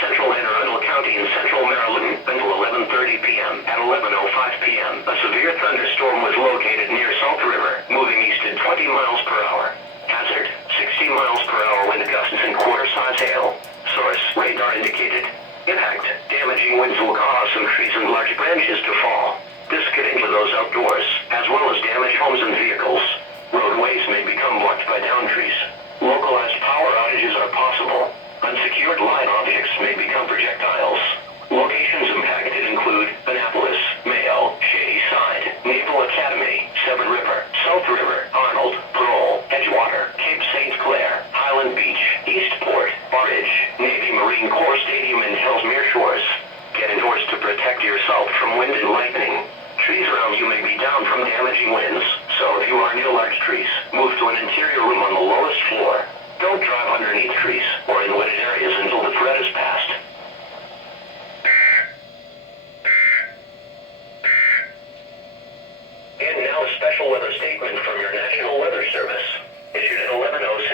Central Anne Arundel County in central Maryland until 11:30 p.m. At 11:05 p.m., a severe thunderstorm was located near Salt River, moving east at 20 miles per hour. Hazard, 60 miles per hour wind gusts and quarter-size hail. Source, radar indicated. Impact, damaging winds will cause some trees and large branches to fall. This could injure those outdoors, as well as damage homes and vehicles. Roadways may become blocked by downed trees. Localized power outages are possible. Unsecured live objects may become projectiles. Locations impacted include Annapolis, Mayo, Shadyside, Naval Academy, Severn River, South River, Arnold, Parole, Edgewater, Cape St. Clair, Highland Beach, Eastport, Ridge, Navy Marine Corps Stadium, and Ellesmere Shores. Get indoors to protect yourself from wind and lightning. Trees around you may be down from damaging winds, so if you are near large trees, move to an interior room on the lowest floor. Don't drive underneath trees or in wooded areas until the threat is past. And now a special weather statement from your National Weather Service, issued at 11:06